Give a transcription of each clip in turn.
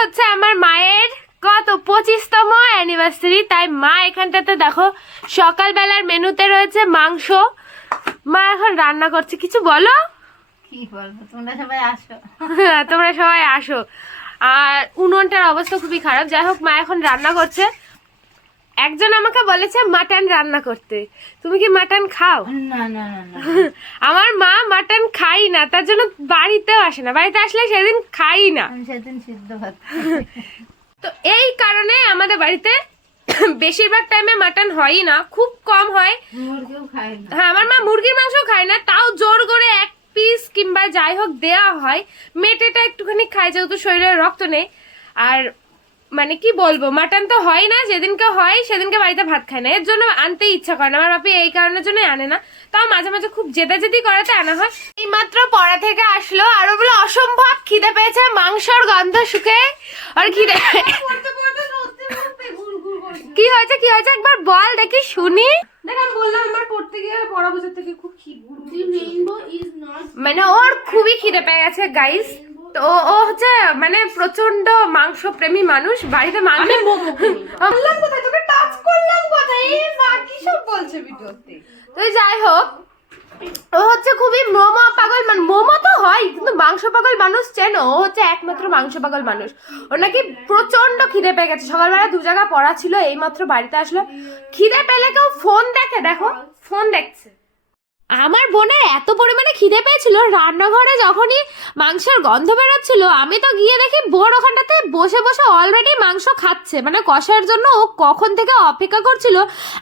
হচ্ছে আমার মায়ের কত 25তম অ্যানিভার্সারি, তাই মা এখানটাতে দেখো সকালবেলার মেনুতে রয়েছে মাংস। মা এখন রান্না করছে, কিছু বলো। কি বলবো, তোমরা সবাই আসো। তোমরা সবাই আসো। আর উনুনটার অবস্থা খুবই খারাপ। যাই হোক, মা এখন রান্না করছে। একজন আমাকে বলেছে মাটন রান্না করতে, তুমি কি মাটন খাও? না না না না, আমার মা মাটন খাই না, তার জন্য বাড়িতেও আসে না। বাড়িতে আসলে সেদিন খাই না, আমি সেদিন সিদ্ধ ভাত। তো এই কারণে আমাদের বাড়িতে বেশিরভাগ টাইমে মাটন হয়ই না, খুব কম হয়। মুরগিও খাই না। হ্যাঁ, আমার মা মুরগির মাংস খায় না, তাও জোর করে এক পিস কিংবা যাই হোক দেওয়া হয়। মেটেটা একটুখানি খায় যেহেতু শরীরে রক্ত নেই। আর মানে কি বলবো, মাটন তো হয় না, যেদিনকে হয় সেদিনকে বাড়িতে ভাত খায় না, এর জন্য আনতে ইচ্ছা করে না। আমার বাপি এই কারণের জন্যই আনে না, তাও মাঝে মাঝে খুব জেদাজেদি করাতে আনা হয়। এই মাত্র পড়া থেকে আসলো আর ওগুলো অসম্ভব খিদে পেয়েছে, মাংসর গন্ধ শুকে আর খিদে। কি হয়েছে কি হয়েছে একবার বল দেখি শুনি। দেখ, আমি বললাম আমার পড়তে গিয়ে পড়া বোঝার থেকে খুব মানে ওর খুবই খিদে পেয়ে গেছে গাইস। তো ও হচ্ছে মানে প্রচন্ড মাংস প্রেমী মানুষ। বাড়িতে মাংস বললাম কোথায়, তোকে টাচ করলাম কোথায়? এই মা কি সব বলছে ভিডিওতে। তো যাই হোক, ও হচ্ছে খুবই মোমো পাগল। মানে মোমো তো হয়, কিন্তু মাংস পাগল মানুষ চেনো, ও হচ্ছে একমাত্র মাংস পাগল মানুষ। ওর নাকি প্রচন্ড খিদে পেয়ে গেছে। সকালবেলা 2 জায়গা পড়া ছিল, এইমাত্র বাড়িতে আসলো। খিদে পেলে কেউ ফোন দেখে? দেখো ফোন দেখছে। আমার বোনের এত পরিমাণে খিদে পেয়েছিল, রান্নাঘরে যখনই মাংসের গন্ধ বেরোচ্ছিল আমি তো গিয়ে দেখি বোন ওখানটাতে বসে বসে অলরেডি মাংস খাচ্ছে, মানে কষার জন্য ও কখন থেকে অপেক্ষা করছিল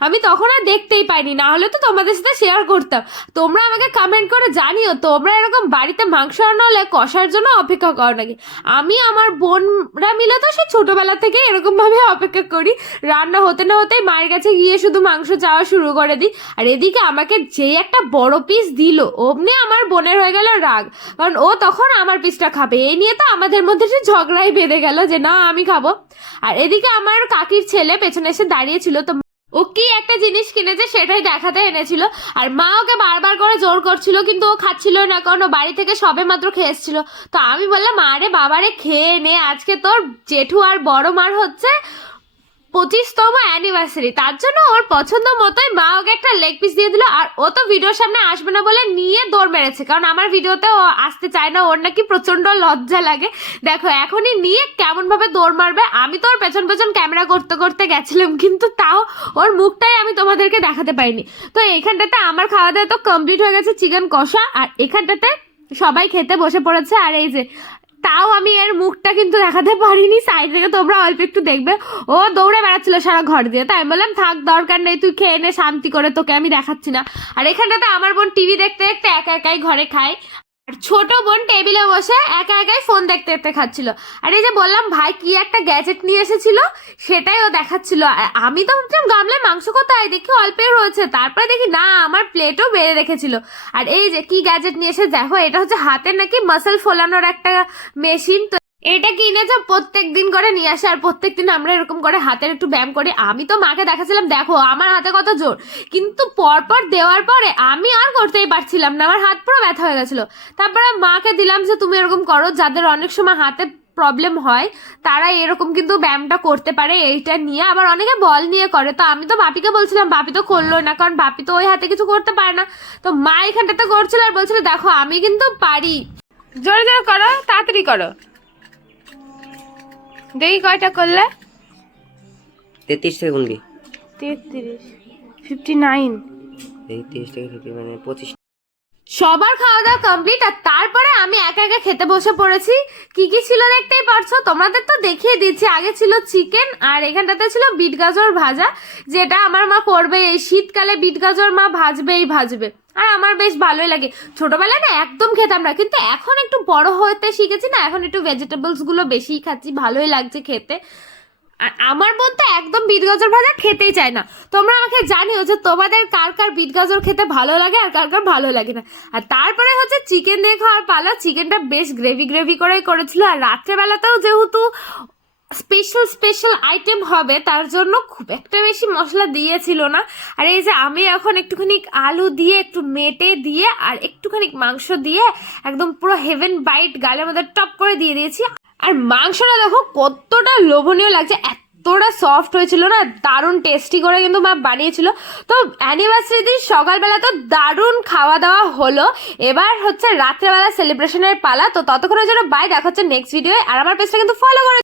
আমি তখন আর দেখতেই পাইনি, না হলে তো তোমাদের সাথে শেয়ার করতাম। তোমরা আমাকে কমেন্ট করে জানিও তোমরা এরকম বাড়িতে মাংস রান্না হলে কষার জন্য অপেক্ষা করো নাকি। আমি আমার বোনরা মিলে তো সে ছোটবেলা থেকে এরকম ভাবে অপেক্ষা করি, রান্না হতে না হতেই মায়ের কাছে গিয়ে শুধু মাংস চাওয়া শুরু করে দিই। আর এদিকে আমাকে যেই একটা বড় পিস দিল, অমনি আমার বোনের হয়ে গেল রাগ, কারণ ও তখন আমার পিসটা খাবে। এই নিয়ে তো আমাদের মধ্যে সে ঝগড়াই বেঁধে গেল যে না আমি খাবো। আর এদিকে আমার কাকির ছেলে পেছনে এসে দাঁড়িয়েছিল, তো ও কি একটা জিনিস কিনেছে সেটাই দেখাতে এনেছিল। আর মা ওকে বারবার করে জোর করছিল, কিন্তু ও খাচ্ছিল না, কারণ ও বাড়ি থেকে সবে মাত্র খেয়ে এসেছিল। তো আমি বললাম আরে বাবারে খেয়ে নে, আজকে তোর জেঠু আর বড় মার হচ্ছে 25তম অ্যানিভার্সারি, তার জন্য ওর পছন্দ মতোই মা ওকে একটা লেগ পিস দিয়ে দিল। আর ও তো ভিডিওর সামনে আসবে না বলে নিয়ে দৌড় মেরেছে, কারণ আমার ভিডিওতে ও আসতে চায় না, ওর নাকি প্রচন্ড লজ্জা লাগে। দেখো এখনই নিয়ে কেমন ভাবে দৌড় মারবে। আমি তো ওর পেছন পেছন ক্যামেরা করতে করতে গেছিলাম, কিন্তু তাও ওর মুখটাই আমি তোমাদেরকে দেখাতে পাইনি। তো এইখানটাতে আমার খাওয়া দাওয়া তো কমপ্লিট হয়ে গেছে, চিকেন কষা, আর এখানটাতে সবাই খেতে বসে পড়েছে। আর এই যে তাও আমি এর মুখটা কিন্তু দেখাতে পারিনি, সাইড থেকে তোমরা অল্প একটু দেখবে। ও দৌড়ে বেড়াচ্ছিল সারা ঘর দিয়ে, তাই আমি বললাম থাক দরকার নেই, তুই খেয়ে নে শান্তি করে, তোকে আমি দেখাচ্ছি না। আর এখানটাতে আমার বোন টিভি দেখতে দেখতে একা একাই ঘরে খায়, আর ছোট বোন টেবিলে বসে একা একাই ফোন দেখতে দেখতে খাচ্ছিল। আর এই যে বললাম ভাই কি একটা গ্যাজেট নিয়ে এসেছিল সেটাই ও দেখাচ্ছিল। আমি তো ভাবছিলাম গামলায় মাংস কোথায়, দেখি অল্পই রয়েছে, তারপরে দেখি না আমার প্লেটও বেড়ে রেখেছিল। আর এই যে কি গ্যাজেট নিয়ে এসে দেখো, এটা হচ্ছে হাতে নাকি মাসল ফোলানোর একটা মেশিন। তো এটা কিনেছে প্রত্যেক দিন করে নিয়ে আসে, আর প্রত্যেক দিন আমরা এরকম করে হাতের একটু ব্যায়াম করি। আমি তো মাকে দেখাচ্ছিলাম দেখো আমার হাতে কত জোর, কিন্তু পরপর দেওয়ার পরে আমি আর করতেই পারছিলাম না, আমার হাত পুরো ব্যথা হয়ে গেছিল। তারপরে মাকে দিলাম যে তুমি এরকম করো, যাদের অনেক সময় হাতে প্রবলেম হয় তারা এরকম কিন্তু ব্যায়ামটা করতে পারে এইটা নিয়ে। আবার অনেকে বল নিয়ে করে, তো আমি তো বাপিকে বলছিলাম, বাপি তো করলো না, কারণ বাপি তো ওই হাতে কিছু করতে পারে না। তো মা এখানটাতে করছিল আর বলছিল দেখো আমি কিন্তু পারি, জোরে জোরে করো, তাড়াতাড়ি করো। দেখি কয়টা করলে? 33 থেকে গুনবি। 33, 59, এই 30 থেকে 50 মানে 25। সবার খাওয়া দাওয়া কমপ্লিট, আর তারপরে আমি একা একা খেতে বসে পড়েছি। কি কি ছিল দেখতেই পারছো, তোমাদের তো দেখিয়ে দিচ্ছি। আগে ছিল চিকেন, আর এখানটাতে ছিল বিট গাজর ভাজা, যেটা আমার মা করবে এই শীতকালে, বিট গাজর মা ভাজবেই ভাজবে। আর আমার বেশ ভালোই লাগে। ছোটবেলায় না একদম খেতাম না, কিন্তু এখন একটু বড় হতে শিখেছি না, এখন একটু ভেজিটেবলস গুলো বেশিই খাচ্ছি, ভালোই লাগছে খেতে। আর আমার বোন তো একদম বিট গাজর ভাজা খেতেই চায় না। তোমরা আমাকে জানিও যে তোমাদের কার কার বিট গাজর খেতে ভালো লাগে আর কার কার ভালো লাগে না। আর তারপরে হচ্ছে চিকেন দিয়ে খাওয়ার পালা। চিকেনটা বেশ গ্রেভি গ্রেভি করেই করেছিল, আর রাত্রেবেলাতেও যেহেতু স্পেশাল আইটেম হবে তার জন্য খুব একটা বেশি মশলা দিয়েছিল না। আর এই যে আমি এখন একটুখানি আলু দিয়ে একটু মেটে দিয়ে আর একটুখানি মাংস দিয়ে একদম পুরো হেভেন বাইট গালের মধ্যে টপ করে দিয়ে দিয়েছি। আর মাংসটা দেখো কতটা লোভনীয় লাগছে, এতটা সফট হয়েছিল না, দারুণ টেস্টি করে কিন্তু মা বানিয়েছিল। তো অ্যানিভার্সারি দিন সকালবেলা তো দারুণ খাওয়া দাওয়া হলো, এবার হচ্ছে রাত্রেবেলা সেলিব্রেশনের পালা। তো ততক্ষণের জন্য বাই, দেখা হচ্ছে নেক্সট ভিডিও। আর আমার পেজটা কিন্তু ফলো করে